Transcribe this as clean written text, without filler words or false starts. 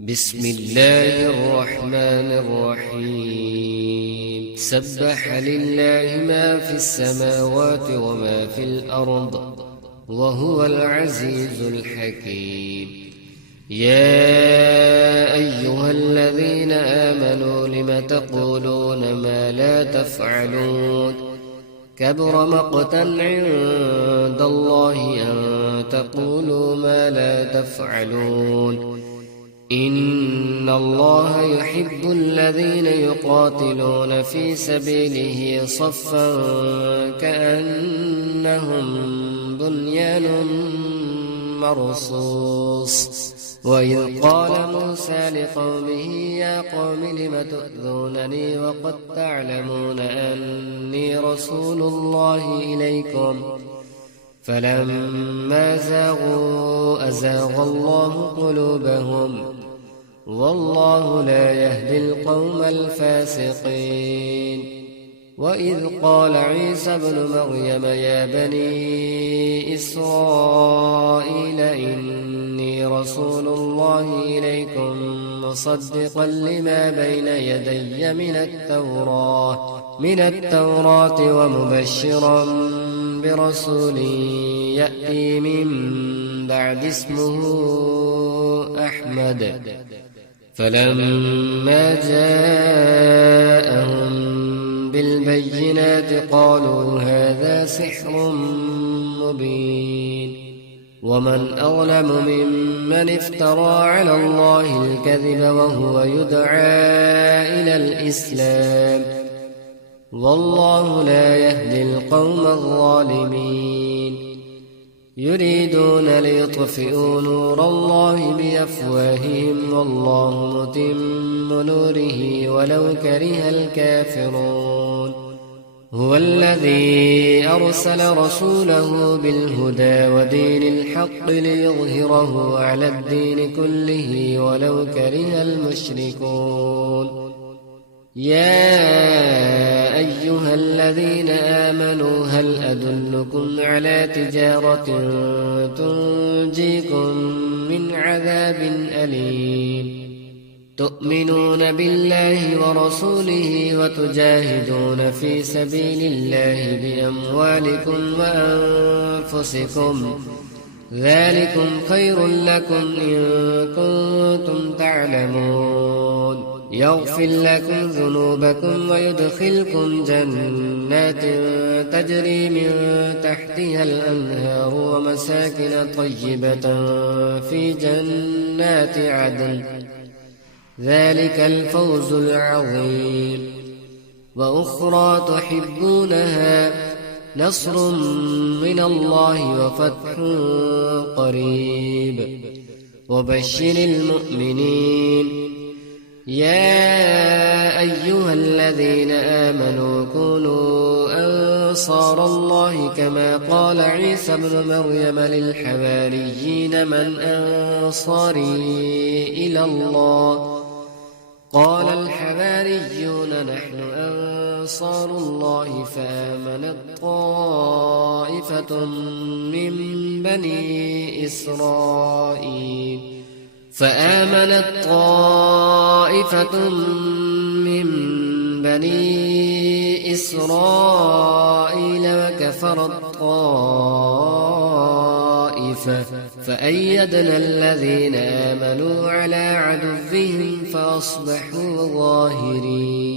بسم الله الرحمن الرحيم سبح لله ما في السماوات وما في الأرض وهو العزيز الحكيم. يا أيها الذين آمنوا لم تقولون ما لا تفعلون كبر مقتا عند الله أن تقولوا ما لا تفعلون. إن الله يحب الذين يقاتلون في سبيله صفا كأنهم بنيان مرصوص. وإذ قال موسى لقومه يا قوم لم تؤذونني وقد تعلمون أني رسول الله إليكم فلما زاغوا أزاغ الله قلوبهم والله لا يهدي القوم الفاسقين. وإذ قال عيسى ابن مريم يا بني إسرائيل إني رسول الله إليكم مصدقا لما بين يدي من التوراة ومبشرا برسول يأتي من بعد اسمه أحمد. فلما جاءهم بالبينات قالوا هذا سحر مبين. ومن أظلم ممن افترى على الله الكذب وهو يدعى إلى الإسلام والله لا يهدي القوم الظالمين. يريدون ليطفئوا نور الله بأفواههم والله متم نوره ولو كره الكافرون. هو الذي أرسل رسوله بالهدى ودين الحق ليظهره على الدين كله ولو كره المشركون. يا أيها الذين آمنوا هل أدلكم على تجارة تنجيكم من عذاب أليم تؤمنون بالله ورسوله وتجاهدون في سبيل الله بأموالكم وأنفسكم ذلكم خير لكم إن كنتم تعلمون. يغفر لكم ذنوبكم ويدخلكم جنات تجري من تحتها الأنهار ومساكن طيبة في جنات عدن ذلك الفوز العظيم. وأخرى تحبونها نصر من الله وفتح قريب وبشر المؤمنين. يا أيها الذين آمنوا كونوا أنصار الله كما قال عيسى ابن مريم للحواريين من أنصاري إلى الله قال الحواريون نحن أنصار الله فآمنت طائفة من بني إسرائيل وكفرت طائفة فأيدنا الذين آمنوا على عدوهم فأصبحوا ظاهرين.